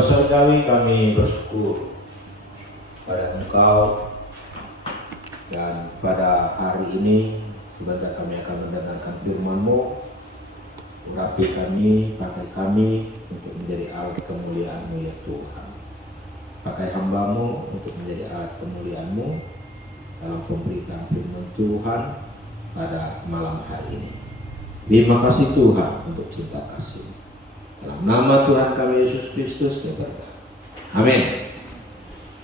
Bapa Surgawi, kami bersyukur pada Engkau, dan pada hari ini sebentar kami akan mendengarkan firman-Mu. Urapi kami, pakai kami untuk menjadi alat kemuliaan-Mu ya Tuhan. Pakai hamba-Mu untuk menjadi alat kemuliaan-Mu dalam pemberitaan firman Tuhan pada malam hari ini. Terima kasih Tuhan untuk cinta kasih. Dalam nama Tuhan kami Yesus Kristus kita berdoa. Amin.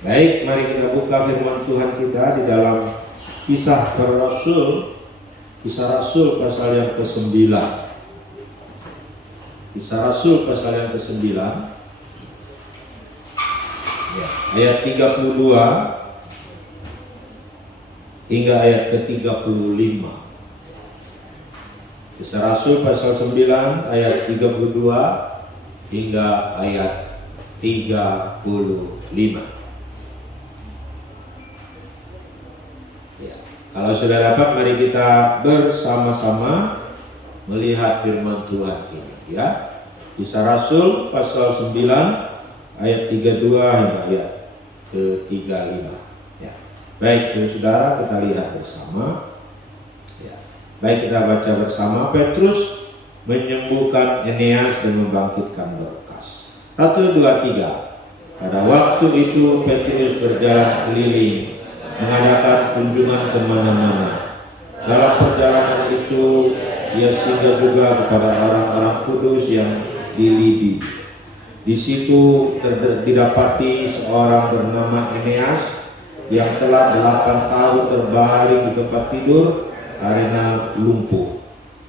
Baik, mari kita buka firman Tuhan kita di dalam Kisah Para Rasul, Kisah Rasul pasal yang ke-9. Kisah Rasul pasal yang ke-9 ya, ayat 32 hingga ayat ke-35. Kisah Rasul pasal 9 ayat 32 hingga ayat 35. Ya, kalau sudah dapat, mari kita bersama-sama melihat firman Tuhan ini ya. Kisah Rasul pasal 9 ayat 32 hingga ayat ke-35 ya. Baik, saudara, kita lihat bersama. Baik, kita baca bersama. Petrus menyembuhkan Eneas dan membangkitkan Dorcas. 1, 2, 3. Pada waktu itu Petrus berjalan keliling mengadakan kunjungan kemana-mana. Dalam perjalanan itu ia singgah juga kepada orang-orang kudus yang di Lidi. Di situ didapati seorang bernama Eneas yang telah 8 tahun terbaring di tempat tidur karena lumpuh.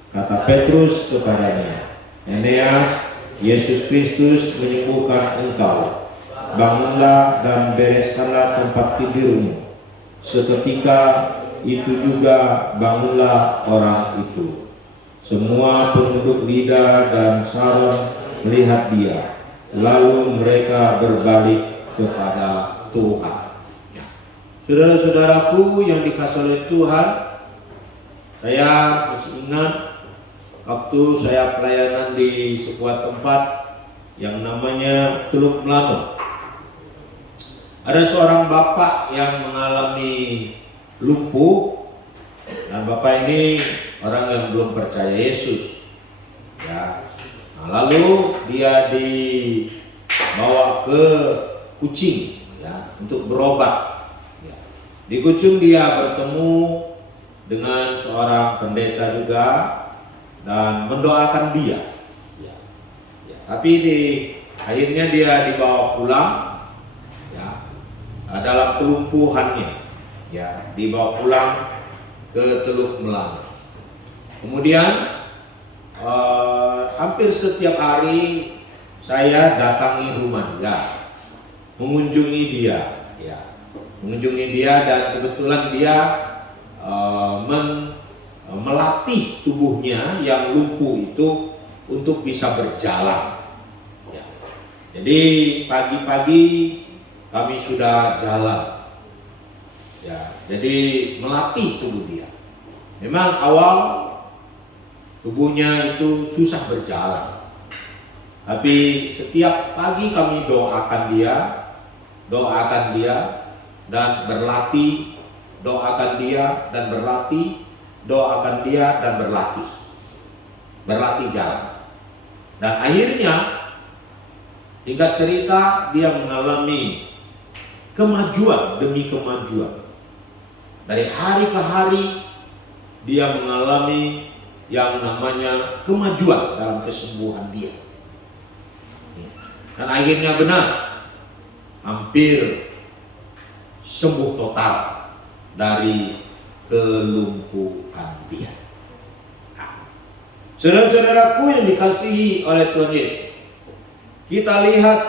Kata Petrus kepadanya, Eneas, Yesus Kristus menyembuhkan engkau. Bangunlah dan bereskanlah tempat tidurmu. Seketika itu juga bangunlah orang itu. Semua penduduk Lida dan Saron melihat dia, lalu mereka berbalik kepada Tuhan. Ya. Saudara-saudaraku yang dikasihi oleh Tuhan, saya masih ingat waktu saya pelayanan di sebuah tempat yang namanya Teluk Melano. Ada seorang bapak yang mengalami lumpuh, dan bapak ini orang yang belum percaya Yesus. Ya. Nah, lalu dia dibawa ke Kucing ya, untuk berobat. Ya. Di Kucing dia bertemu dengan seorang pendeta juga dan mendoakan dia. Ya. Ya. Tapi akhirnya dia dibawa pulang ya, dalam kelumpuhannya. Ya, dibawa pulang ke Teluk Melano. Kemudian hampir setiap hari saya datangi rumah dia, mengunjungi dia, ya, mengunjungi dia, dan kebetulan dia melatih tubuhnya yang lumpuh itu untuk bisa berjalan. Ya. Jadi pagi-pagi kami sudah jalan. Ya, jadi melatih tubuh dia. Memang awal tubuhnya itu susah berjalan, tapi setiap pagi kami doakan dia dan berlatih. Doakan dia dan berlatih, doakan dia dan berlatih jalan. Dan akhirnya singkat cerita, dia mengalami kemajuan demi kemajuan. Dari hari ke hari dia mengalami yang namanya kemajuan dalam kesembuhan dia. Dan akhirnya benar, hampir sembuh total dari kelumpuhan dia. Nah, saudara-saudaraku yang dikasihi oleh Tuhan Yesus, kita lihat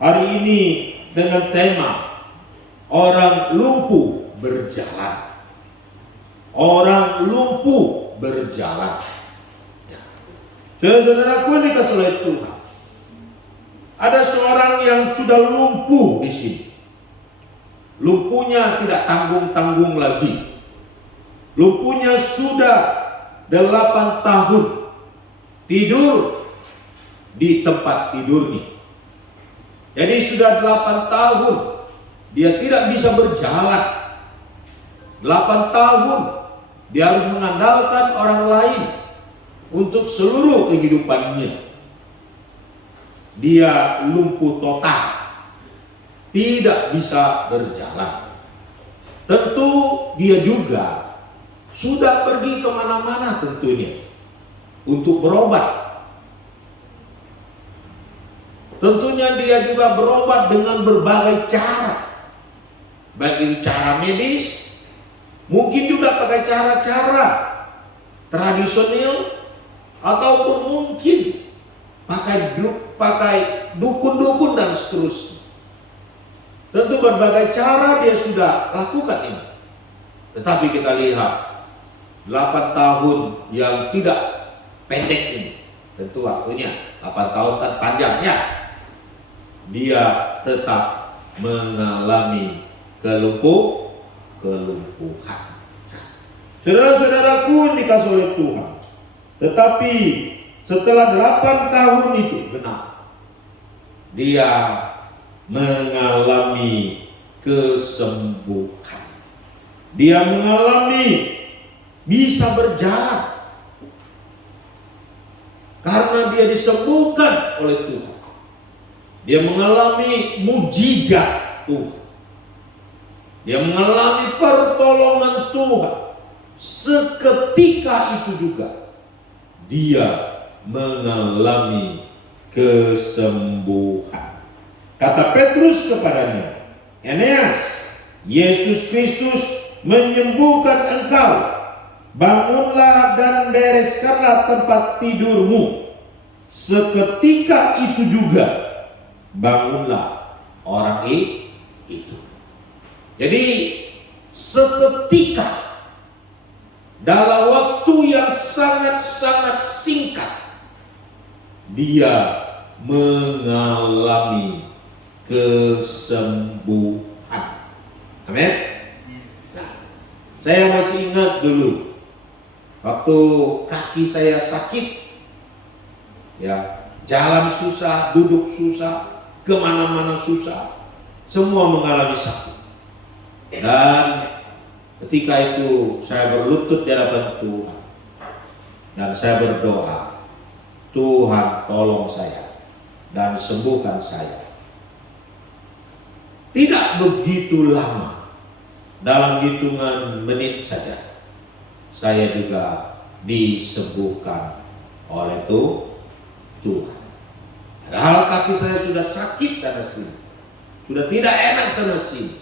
hari ini dengan tema orang lumpuh berjalan. Orang lumpuh berjalan. Ya. Saudara-saudaraku yang dikasihi oleh Tuhan, ada seorang yang sudah lumpuh di sini. Lumpuhnya tidak tanggung-tanggung lagi. Lumpuhnya sudah 8 tahun tidur di tempat tidurnya. Jadi sudah 8 tahun dia tidak bisa berjalan. 8 tahun dia harus mengandalkan orang lain untuk seluruh kehidupannya. Dia lumpuh total, tidak bisa berjalan. Tentu dia juga sudah pergi kemana-mana tentunya untuk berobat. Tentunya dia juga berobat dengan berbagai cara. Baik itu cara medis, mungkin juga pakai cara-cara tradisional, ataupun mungkin pakai dukun-dukun dan seterusnya. Tentu berbagai cara dia sudah lakukan ini. Tetapi kita lihat 8 tahun yang tidak pendek ini. Tentu waktunya 8 tahun kan panjangnya. Dia tetap mengalami kelumpuhan. Saudara-saudaraku yang dikasihi oleh Tuhan. Tetapi setelah 8 tahun itu genap, dia mengalami kesembuhan. Dia mengalami bisa berjalan karena dia disembuhkan oleh Tuhan. Dia mengalami mujizat Tuhan. Dia mengalami pertolongan Tuhan. Seketika itu juga dia mengalami kesembuhan. Kata Petrus kepadanya, Eneas, Yesus Kristus menyembuhkan engkau. Bangunlah dan bereskanlah tempat tidurmu. Seketika itu juga bangunlah orang itu. Jadi seketika, dalam waktu yang sangat-sangat singkat, dia mengalami kesembuhan. Amin. Nah, saya masih ingat dulu waktu kaki saya sakit, ya, jalan susah, duduk susah, kemana-mana susah, semua mengalami sakit. Dan ketika itu saya berlutut di hadapan Tuhan dan saya berdoa, Tuhan tolong saya dan sembuhkan saya. Tidak begitu lama, dalam hitungan menit saja, saya juga disembuhkan oleh Tuhan. Padahal kaki saya sudah sakit sana sini, sudah tidak enak sana sini,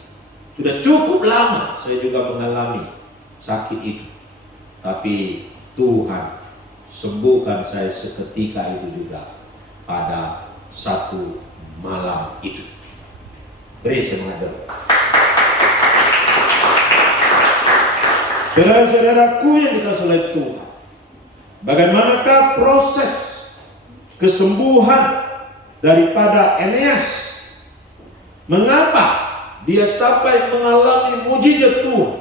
sudah cukup lama saya juga mengalami sakit itu. Tapi Tuhan sembuhkan saya seketika itu juga pada satu malam itu. Beri semangat dulu. Saudara-saudaraku yang dikasihi oleh Tuhan, bagaimanakah proses kesembuhan daripada Eneas? Mengapa dia sampai mengalami mujizat Tuhan?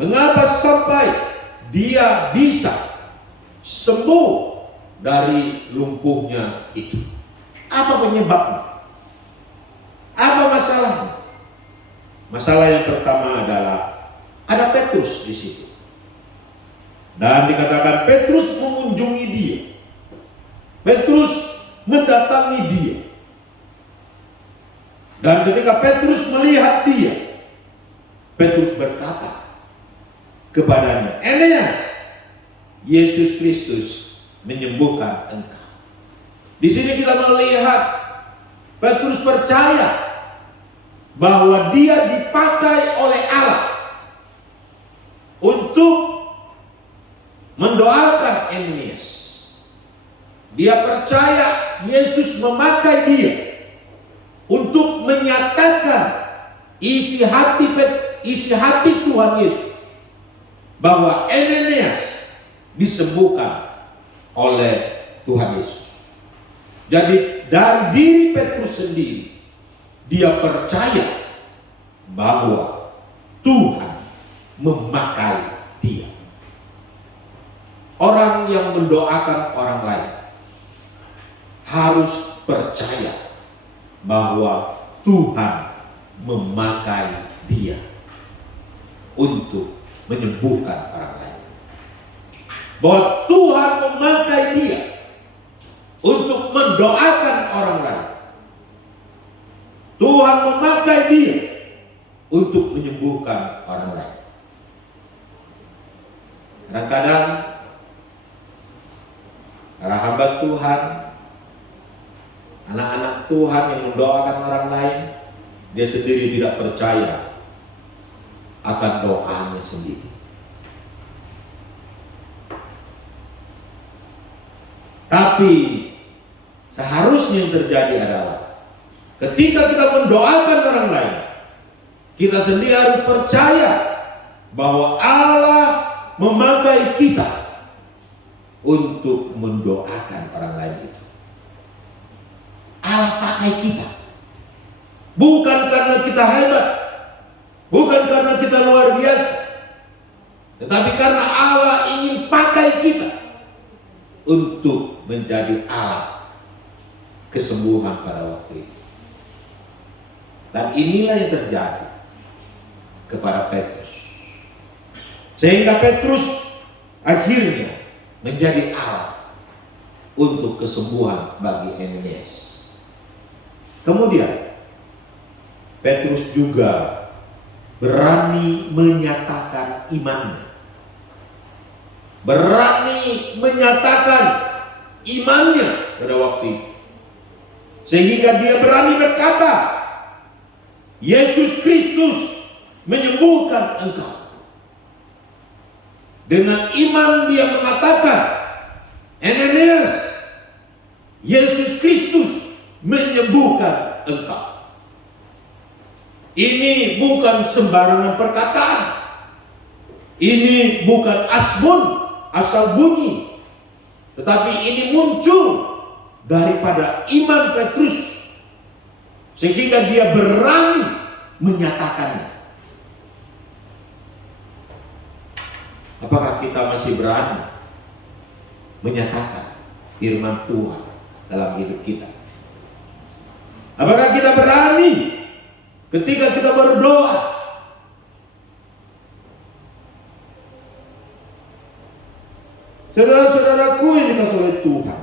Mengapa sampai dia bisa sembuh dari lumpuhnya itu? Apa penyebabnya? Apa masalahnya? Masalah yang pertama adalah ada Petrus di situ. Dan dikatakan Petrus mengunjungi dia. Petrus mendatangi dia. Dan ketika Petrus melihat dia, Petrus berkata kepadanya, Eneas, Yesus Kristus menyembuhkan engkau. Di sini kita melihat Petrus percaya bahwa dia dipakai oleh Allah untuk mendoakan Eneas. Dia percaya Yesus memakai dia untuk menyatakan isi hati Tuhan Yesus bahwa Eneas disembuhkan oleh Tuhan Yesus. Jadi dari diri Petrus sendiri, dia percaya bahwa Tuhan memakai dia. Orang yang mendoakan orang lain harus percaya bahwa Tuhan memakai dia untuk menyembuhkan orang lain. Bahwa Tuhan memakai dia untuk mendoakan orang lain. Tuhan memakai dia untuk menyembuhkan orang lain. Kadang-kadang para hamba Tuhan, anak-anak Tuhan yang mendoakan orang lain, dia sendiri tidak percaya akan doanya sendiri. Tapi seharusnya yang terjadi adalah ketika kita mendoakan orang lain, kita sendiri harus percaya bahwa Allah memakai kita untuk mendoakan orang lain itu. Allah pakai kita. Bukan karena kita hebat, bukan karena kita luar biasa, tetapi karena Allah ingin pakai kita untuk menjadi alat kesembuhan pada waktu itu. Dan inilah yang terjadi kepada Petrus. Sehingga Petrus akhirnya menjadi alat untuk kesembuhan bagi Ananias. Kemudian Petrus juga berani menyatakan imannya. Berani menyatakan imannya pada waktu itu. Sehingga dia berani berkata, Yesus Kristus menyembuhkan engkau. Dengan iman dia mengatakan, Ananias, Yesus Kristus menyembuhkan engkau. Ini bukan sembarangan perkataan. Ini bukan asal bunyi. Tetapi ini muncul daripada iman Petrus. Sehingga dia berani menyatakannya. Apakah kita masih berani menyatakan firman Tuhan dalam hidup kita? Apakah kita berani ketika kita berdoa? Saudara-saudaraku yang dikasihi oleh Tuhan,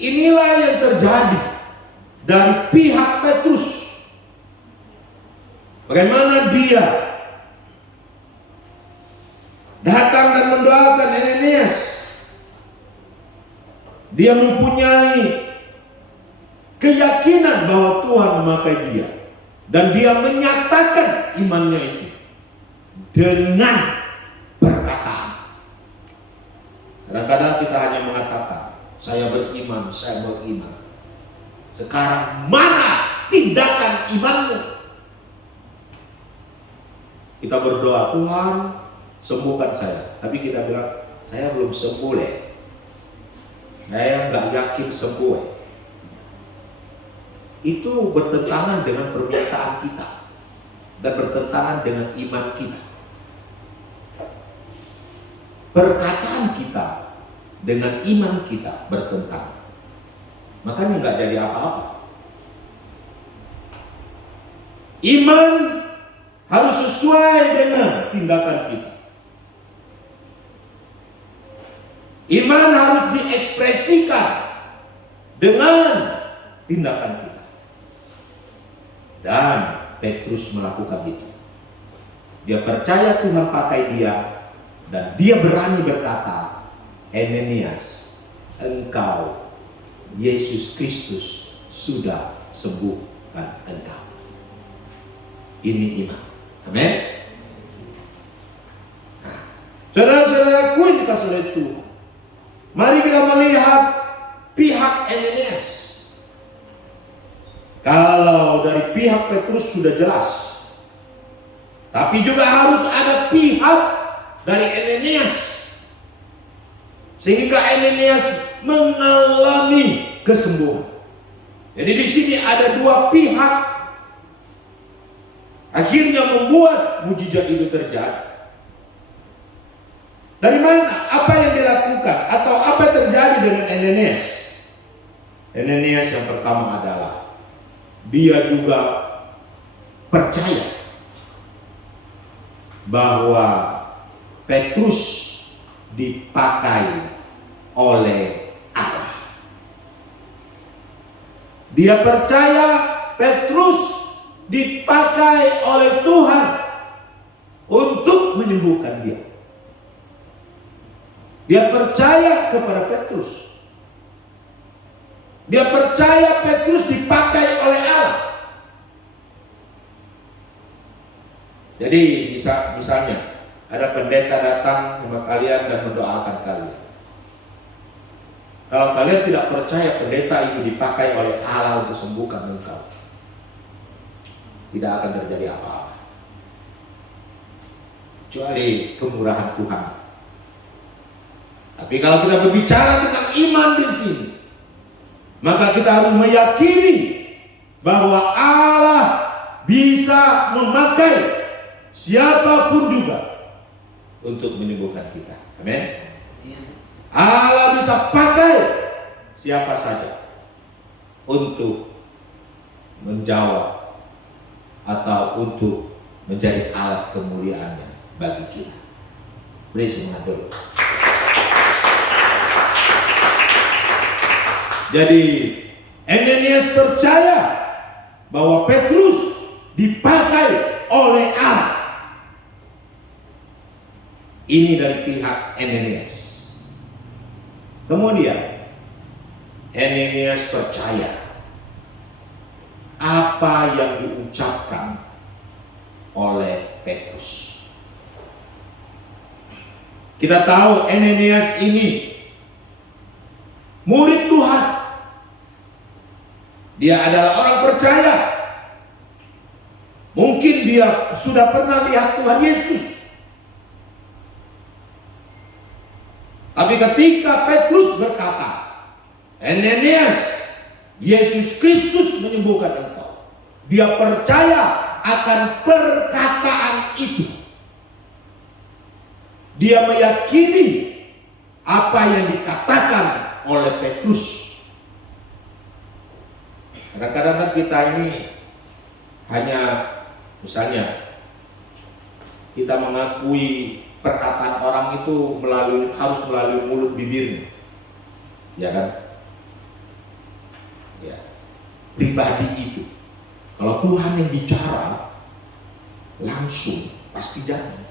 inilah yang terjadi dari pihak Petrus. Bagaimana dia datang dan mendoakan Ananias. Dia mempunyai keyakinan bahwa Tuhan memakai dia. Dan dia menyatakan imannya itu dengan perkataan. Kadang-kadang kita hanya mengatakan, saya beriman, saya beriman. Sekarang mana tindakan imanmu? Kita berdoa, Tuhan sembuhkan saya. Tapi kita bilang, saya belum sembuh deh. Saya nggak yakin sembuh. Itu bertentangan dengan permintaan kita. Dan bertentangan dengan iman kita. Perkataan kita dengan iman kita bertentangan. Makanya nggak jadi apa-apa. Iman harus sesuai dengan tindakan kita. Iman harus diekspresikan dengan tindakan kita. Dan Petrus melakukan itu. Dia percaya Tuhan pakai dia. Dan dia berani berkata, Ananias, engkau, Yesus Kristus sudah sembuhkan engkau. Ini iman. Amin. Nah, saudara-saudaraku yang dikasihi oleh Tuhan, mari kita melihat pihak Ananias. Kalau dari pihak Petrus sudah jelas, tapi juga harus ada pihak dari Ananias, sehingga Ananias mengalami kesembuhan. Jadi di sini ada dua pihak, akhirnya membuat mujizat itu terjadi. Dari mana? Apa yang dilakukan? Atau apa yang terjadi dengan Ananias? Ananias yang pertama adalah dia juga percaya bahwa Petrus dipakai oleh Allah. Dia percaya Petrus dipakai oleh Tuhan untuk menyembuhkan dia. Dia percaya kepada Petrus. Dia percaya Petrus dipakai oleh Allah. Jadi misalnya ada pendeta datang sama kalian dan mendoakan kalian. Kalau kalian tidak percaya pendeta itu dipakai oleh Allah untuk sembuhkan engkau, tidak akan terjadi apa-apa. Kecuali kemurahan Tuhan. Tapi kalau kita berbicara tentang iman di sini, maka kita harus meyakini bahwa Allah bisa memakai siapapun juga untuk menyembuhkan kita. Amin. Allah bisa pakai siapa saja untuk menjawab atau untuk menjadi alat kemuliaannya bagi kita. Beri semangat dulu. Jadi Ananias percaya bahwa Petrus dipakai oleh Allah. Ini dari pihak Ananias. Kemudian Ananias percaya apa yang diucapkan oleh Petrus. Kita tahu Ananias ini murid Tuhan. Dia adalah orang percaya. Mungkin dia sudah pernah lihat Tuhan Yesus. Tapi ketika Petrus berkata, Ananias, Yesus Kristus menyembuhkan engkau, dia percaya akan perkataan itu. Dia meyakini apa yang dikatakan oleh Petrus. Kadang-kadang kan kita ini hanya misalnya kita mengakui perkataan orang itu harus melalui mulut bibirnya, ya kan? Ya, pribadi itu. Kalau Tuhan yang bicara langsung pasti jadi,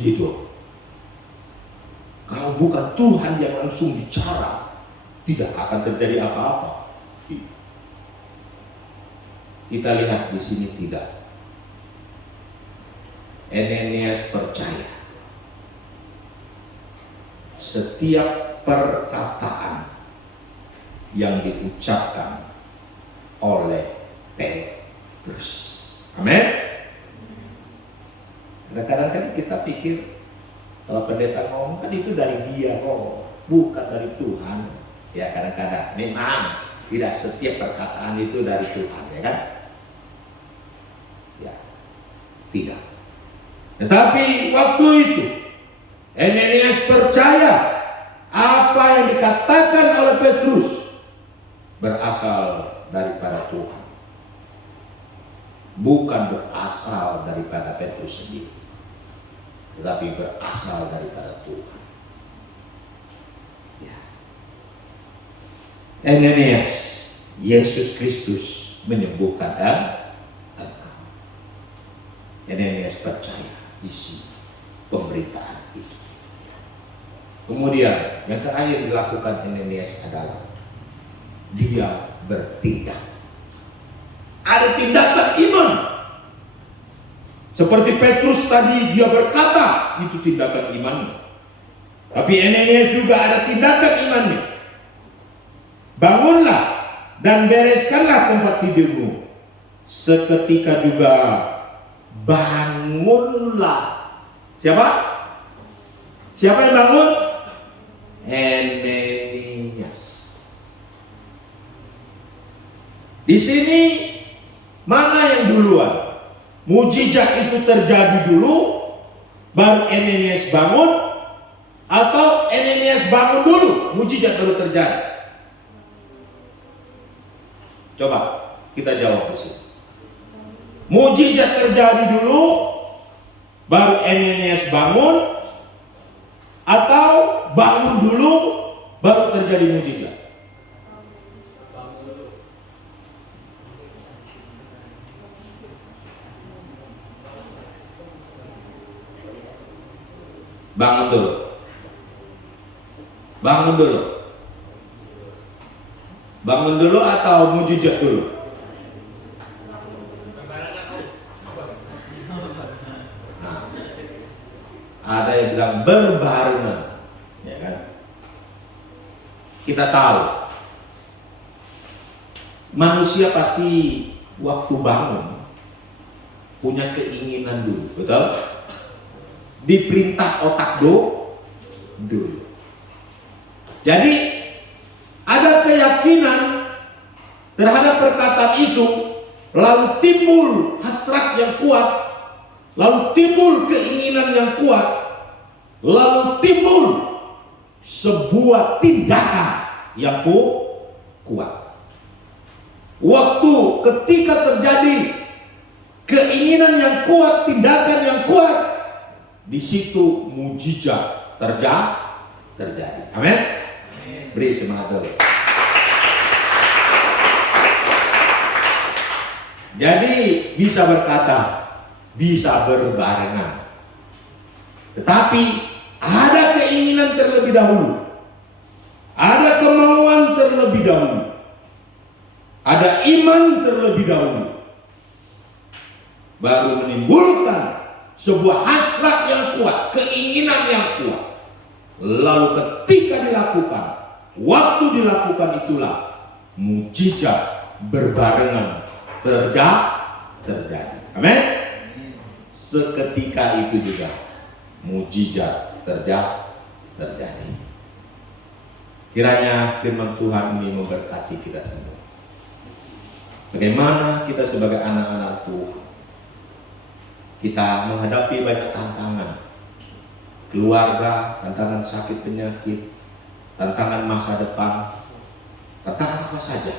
gitu. Kalau bukan Tuhan yang langsung bicara, tidak akan terjadi apa-apa. Kita lihat di sini tidak. Ananias percaya setiap perkataan yang diucapkan oleh Petrus. Amin. Kadang-kadang kan kita pikir kalau pendeta ngomong kan itu dari dia, bukan dari Tuhan. Ya kadang-kadang memang tidak setiap perkataan itu dari Tuhan, ya kan? Ya, tidak. Tetapi waktu itu Ananias percaya apa yang dikatakan oleh Petrus berasal daripada Tuhan, bukan berasal daripada Petrus sendiri, tetapi berasal daripada Tuhan. Ya. Ananias, Yesus Kristus menyembuhkan engkau. Ananias percaya isi pemberitaan itu. Kemudian yang terakhir dilakukan Ananias adalah dia bertindak. Ada tindakan iman. Seperti Petrus tadi dia berkata, itu tindakan imannya. Tapi Ananias juga ada tindakan imannya. Bangunlah dan bereskanlah tempat tidurmu. Seketika juga bangunlah. Siapa? Siapa yang bangun? Ananias. Di sini mana yang duluan? Mujizat itu terjadi dulu, baru Ananias bangun, atau Ananias bangun dulu, mujizat baru terjadi? Coba, Kita jawab di situ. Mujizat terjadi dulu, baru Ananias bangun, atau bangun dulu, baru terjadi mujizat? Bangun dulu. Bangun dulu. Bangun dulu atau mujizat dulu? Nah, ada yang bilang berbarengan, ya kan? Kita tahu manusia pasti waktu bangun punya keinginan dulu, betul? Diperintah otak dulu. Jadi ada keyakinan terhadap perkataan itu, lalu timbul hasrat yang kuat, lalu timbul keinginan yang kuat, lalu timbul sebuah tindakan yang kuat. Waktu ketika terjadi keinginan yang kuat, tindakan yang kuat, di situ mujizat terjadi. Amin. Beri semangat dulu. Jadi bisa berkata, bisa berbarengan. Tetapi ada keinginan terlebih dahulu, ada kemauan terlebih dahulu, ada iman terlebih dahulu, baru menimbulkan sebuah hasrat yang kuat, keinginan yang kuat. Lalu ketika dilakukan, waktu dilakukan, itulah mujizat berbarengan terjadi. Amin. Seketika itu juga mujizat terjadi. Kiranya firman Tuhan ini memberkati kita semua. Bagaimana kita sebagai anak-anak Tuhan, kita menghadapi banyak tantangan, keluarga, tantangan sakit penyakit, tantangan masa depan, tantangan apa saja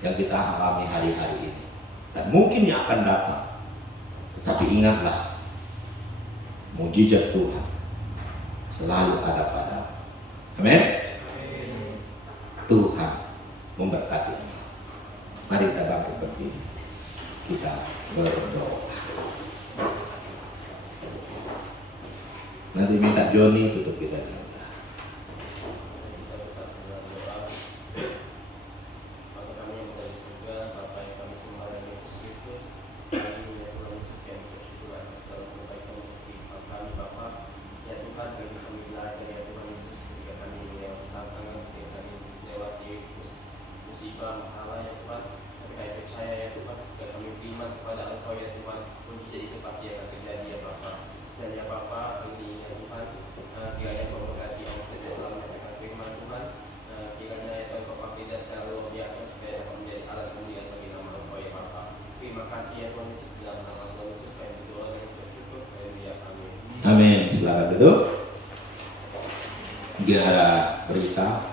yang kita alami hari-hari ini, dan mungkin yang akan datang. Tetapi ingatlah, mujizat Tuhan selalu ada padamu. Amin. Tuhan memberkati. Mari kita bangkit berdiri, kita berdoa. Nanti minta Joni tutup kita. Amin. Silakan duduk. Dia ada berita.